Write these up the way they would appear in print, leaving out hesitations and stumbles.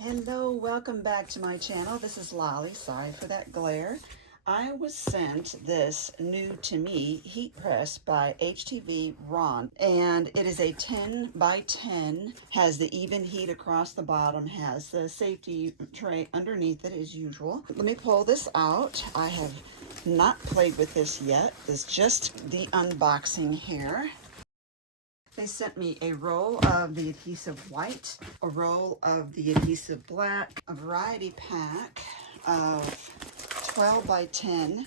Hello, welcome back to my channel. This is Lolly. Sorry for that glare. I was sent this new to me heat press by HTVRont, and it is a 10 by 10, has the even heat across the bottom, has the safety tray underneath it as usual. Let me pull this out. I have not played with this yet. It's just the unboxing here. They sent me a roll of the adhesive white, a roll of the adhesive black, a variety pack of 12 by 10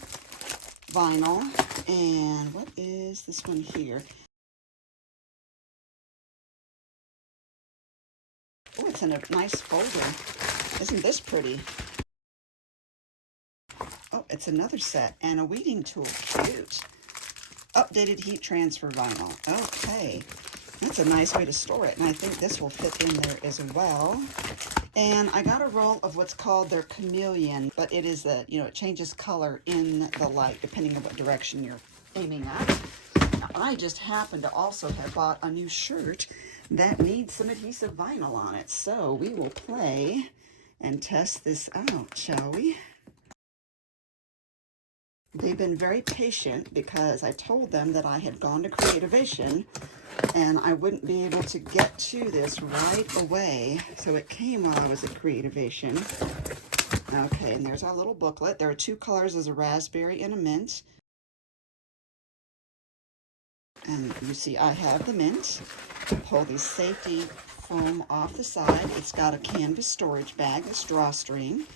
vinyl, and what is this one here? Oh, it's in a nice folder. Isn't this pretty? Oh, it's another set and a weeding tool. Cute. Updated heat transfer vinyl. Okay. That's a nice way to store it, and I think this will fit in there as well. And I got a roll of what's called their chameleon, but it is a, it changes color in the light depending on what direction you're aiming at. Now, I just happen to also have bought a new shirt that needs some adhesive vinyl on it, so we will play and test this out, shall we? They've been very patient because I told them that I had gone to Creativation and I wouldn't be able to get to this right away. So it came while I was at Creativation. Okay, and there's our little booklet. There are two colors, there's a raspberry and a mint. And you see I have the mint. Pull the safety foam off the side. It's got a canvas storage bag, this drawstring.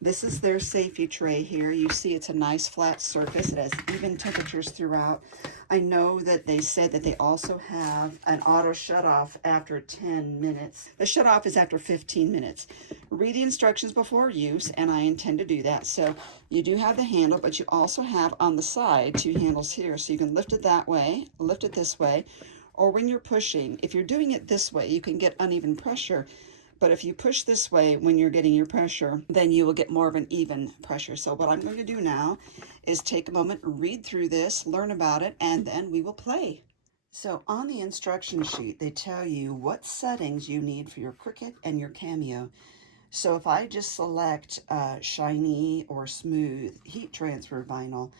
This is their safety tray here. You see it's a nice flat surface. It has even temperatures throughout. I know that they said that they also have an auto shut-off after 10 minutes. The shut-off is after 15 minutes. Read the instructions before use, and I intend to do that. So you do have the handle, but you also have on the side two handles here. So you can lift it that way, lift it this way, or when you're pushing, if you're doing it this way, you can get uneven pressure. But if you push this way when you're getting your pressure, then you will get more of an even pressure. So what I'm going to do now is take a moment, read through this, learn about it, and then we will play. So on the instruction sheet, they tell you what settings you need for your Cricut and your Cameo. So if I just select shiny or smooth heat transfer vinyl,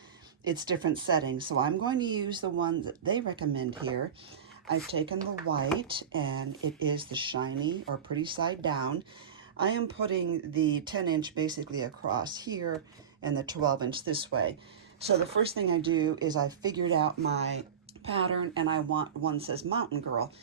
it's different settings. So I'm going to use the ones that they recommend here. I've taken the white, and it is the shiny or pretty side down. I am putting the 10-inch basically across here and the 12-inch this way. So the first thing I do is I figured out my pattern, and I want one that says Mountain Girl.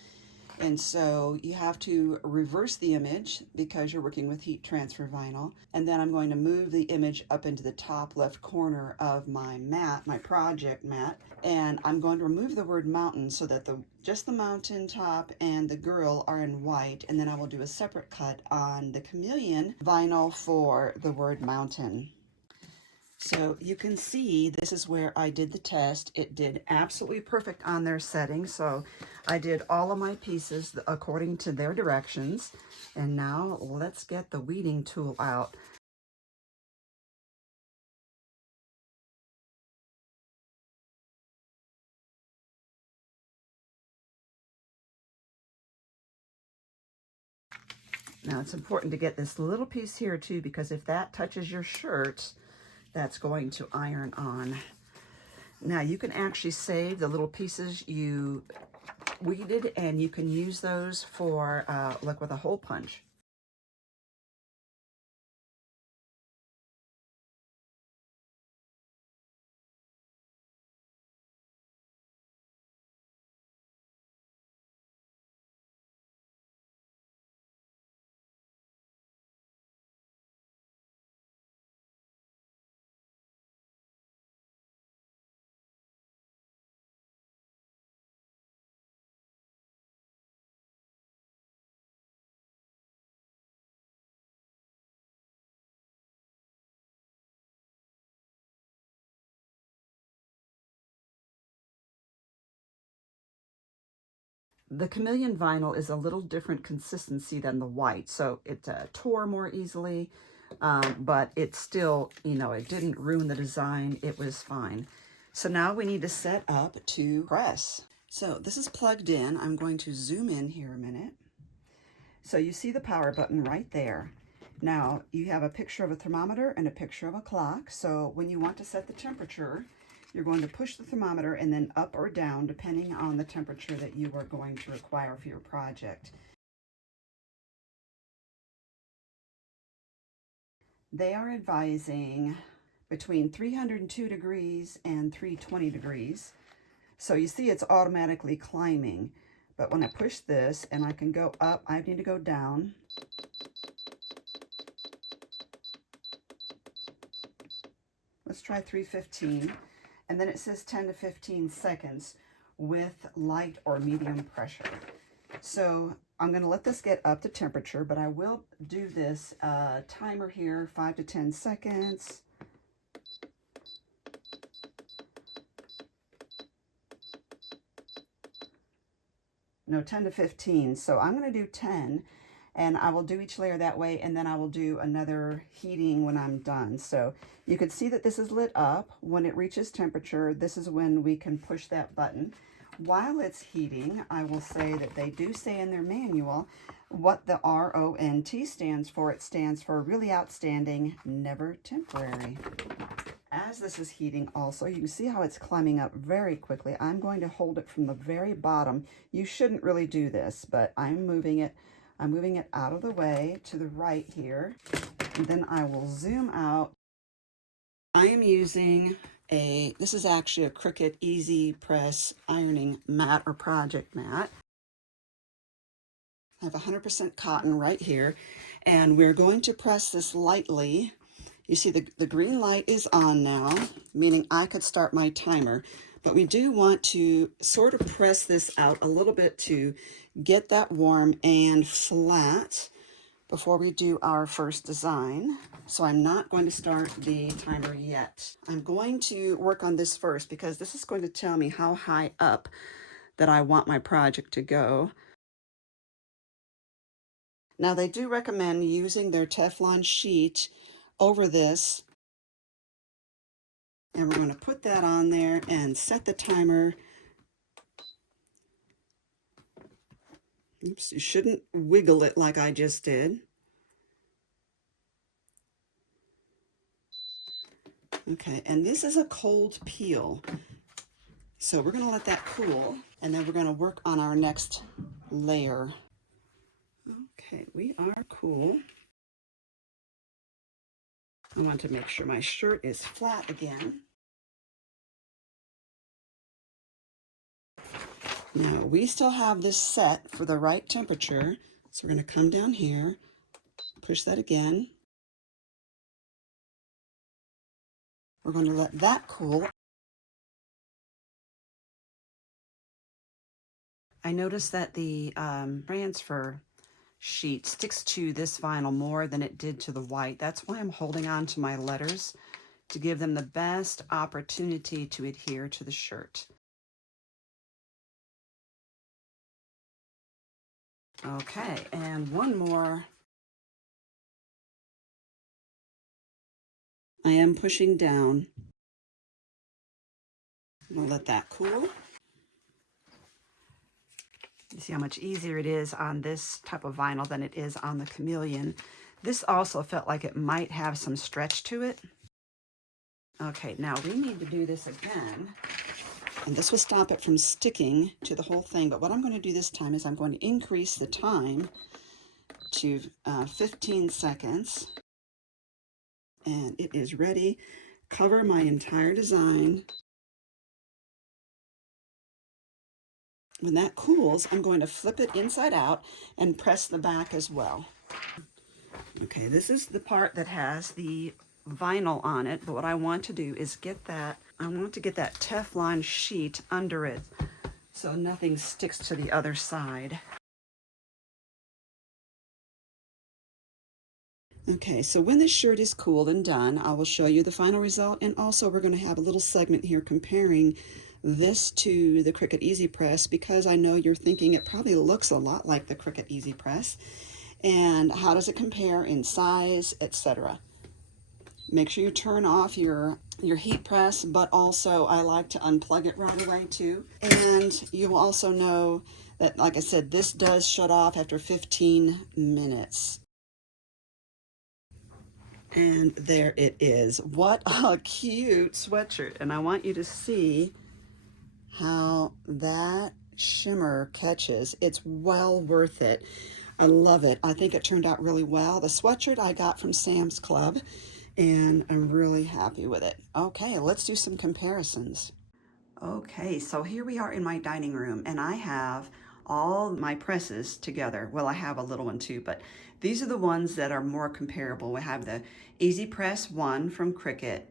And so you have to reverse the image because you're working with heat transfer vinyl. And then I'm going to move the image up into the top left corner of my mat, my project mat. And I'm going to remove the word mountain so that just the mountain top and the girl are in white. And then I will do a separate cut on the chameleon vinyl for the word mountain. So you can see this is where I did the test. It did absolutely perfect on their settings. So I did all of my pieces according to their directions. And now let's get the weeding tool out. Now it's important to get this little piece here too, because if that touches your shirt, that's going to iron on. Now you can actually save the little pieces you weeded, and you can use those for like with a hole punch. The chameleon vinyl is a little different consistency than the white, so it tore more easily, but it still, it didn't ruin the design. It was fine. So now we need to set up to press. So this is plugged in. I'm going to zoom in here a minute. So you see the power button right there. Now you have a picture of a thermometer and a picture of a clock. So when you want to set the temperature, you're going to push the thermometer and then up or down depending on the temperature that you are going to require for your project. They are advising between 302 degrees and 320 degrees. So you see it's automatically climbing. But when I push this and I can go up, I need to go down. Let's try 315. And then it says 10 to 15 seconds with light or medium pressure. So I'm going to let this get up to temperature, but I will do this timer here, 5 to 10 seconds. No, 10 to 15. So I'm going to do 10, and I will do each layer that way, and then I will do another heating when I'm done. So you can see that this is lit up. When it reaches temperature, this is when we can push that button. While it's heating, I will say that they do say in their manual what the RONT stands for. It stands for really outstanding, never temporary. As this is heating also, you can see how it's climbing up very quickly. I'm going to hold it from the very bottom. You shouldn't really do this, but I'm moving it out of the way to the right here. And then I will zoom out. I am using this is actually a Cricut Easy Press ironing mat or project mat. I have 100% cotton right here, and we're going to press this lightly. You see the green light is on now, meaning I could start my timer, but we do want to sort of press this out a little bit to get that warm and flat before we do our first design. So I'm not going to start the timer yet. I'm going to work on this first because this is going to tell me how high up that I want my project to go. Now they do recommend using their Teflon sheet over this, and we're going to put that on there and set the timer. Oops, you shouldn't wiggle it like I just did. Okay, and this is a cold peel, so we're going to let that cool, and then we're going to work on our next layer. Okay, we are cool. I want to make sure my shirt is flat again. Now, we still have this set for the right temperature, so we're going to come down here, push that again. We're going to let that cool. I noticed that the transfer sheet sticks to this vinyl more than it did to the white. That's why I'm holding on to my letters to give them the best opportunity to adhere to the shirt. Okay, and one more. I am pushing down. I'm going to let that cool. You see how much easier it is on this type of vinyl than it is on the chameleon. This also felt like it might have some stretch to it. Okay, now we need to do this again. And this will stop it from sticking to the whole thing. But what I'm going to do this time is I'm going to increase the time to 15 seconds. And it is ready. Cover my entire design. When that cools, I'm going to flip it inside out and press the back as well. Okay, this is the part that has the vinyl on it, but what I want to do is get that, I want to get that Teflon sheet under it so nothing sticks to the other side. Okay, so when this shirt is cooled and done, I will show you the final result, and also we're going to have a little segment here comparing this to the Cricut Easy Press, because I know you're thinking it probably looks a lot like the Cricut Easy Press, and how does it compare in size, etc. Make sure you turn off your heat press, but also I like to unplug it right away too. And you will also know that, like I said, this does shut off after 15 minutes. And there it is. What a cute sweatshirt. And I want you to see how that shimmer catches. It's well worth it. I love it. I think it turned out really well. The sweatshirt I got from Sam's Club, and I'm really happy with it. Okay, let's do some comparisons. Okay, so here we are in my dining room, and I have all my presses together. Well, I have a little one too, but these are the ones that are more comparable. We have the Easy Press 1 from Cricut,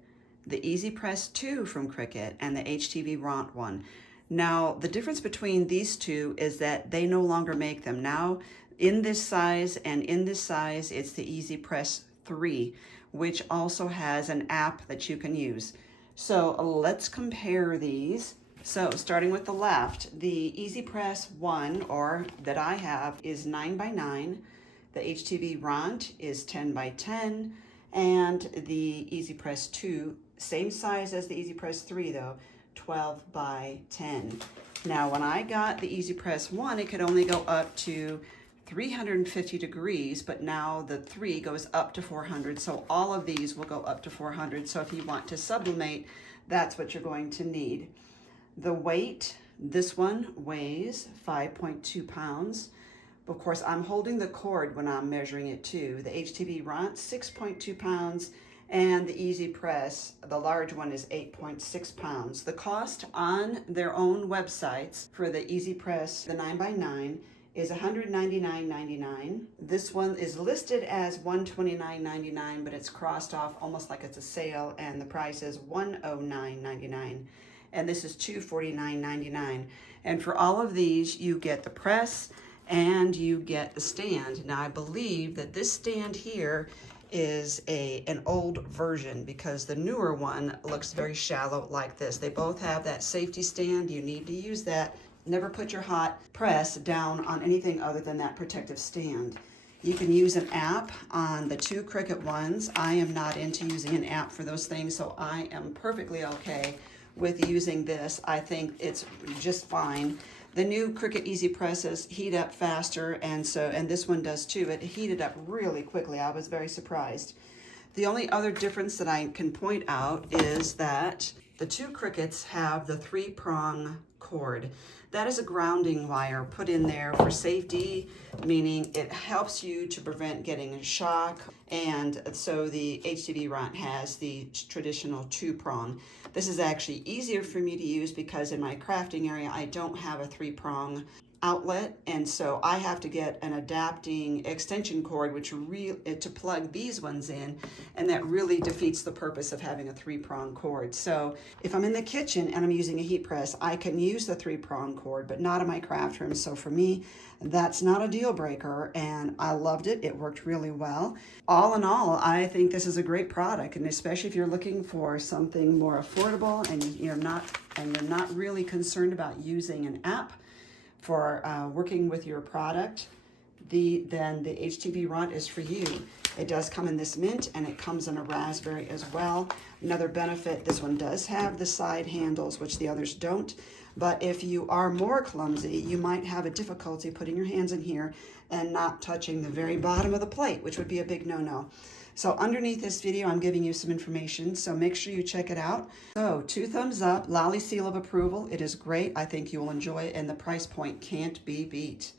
the Easy Press 2 from Cricut, and the HTVRont one. Now, the difference between these two is that they no longer make them. Now, in this size and in this size, it's the Easy Press 3, which also has an app that you can use. So let's compare these. So starting with the left, the Easy Press 1, or that I have, is 9 by 9. The HTVRont is 10 by 10. And the Easy Press 2, same size as the Easy Press 3 though, 12 by 10. Now when I got the Easy Press 1, it could only go up to 350 degrees, but now the 3 goes up to 400. So all of these will go up to 400. So if you want to sublimate, that's what you're going to need. The weight, this one weighs 5.2 pounds. Of course, I'm holding the cord when I'm measuring it too. The HTVRont, 6.2 pounds, and the Easy Press, the large one, is 8.6 pounds. The cost on their own websites for the Easy Press, the 9 by 9, is $199.99. This one is listed as $129.99, but it's crossed off almost like it's a sale, and the price is $109.99. And this is $249.99. And for all of these, you get the press and you get the stand. Now, I believe that this stand here is an old version, because the newer one looks very shallow like this. They both have that safety stand. You need to use that. Never put your hot press down on anything other than that protective stand. You can use an app on the 2 Cricut ones. I am not into using an app for those things, so I am perfectly okay with using this. I think it's just fine. The new Cricut Easy Presses heat up faster, and this one does too. It heated up really quickly. I was very surprised. The only other difference that I can point out is that the 2 Cricuts have the 3-prong cord. That is a grounding wire put in there for safety, meaning it helps you to prevent getting a shock. And so the HTVRont has the traditional 2-prong. This is actually easier for me to use because in my crafting area, I don't have a 3-prong outlet, and so I have to get an adapting extension cord to plug these ones in, and that really defeats the purpose of having a 3-prong cord. So if I'm in the kitchen and I'm using a heat press, I can use the 3-prong cord, but not in my craft room. So for me, that's not a deal breaker, and I loved it. It worked really well. All in all, I think this is a great product, and especially if you're looking for something more affordable and you're not really concerned about using an app for working with your product, then the HTVRont is for you. It does come in this mint, and it comes in a raspberry as well. Another benefit, this one does have the side handles, which the others don't. But if you are more clumsy, you might have a difficulty putting your hands in here and not touching the very bottom of the plate, which would be a big no-no. So underneath this video, I'm giving you some information, so make sure you check it out. So 2 thumbs up, Lolly seal of approval. It is great. I think you will enjoy it, and the price point can't be beat.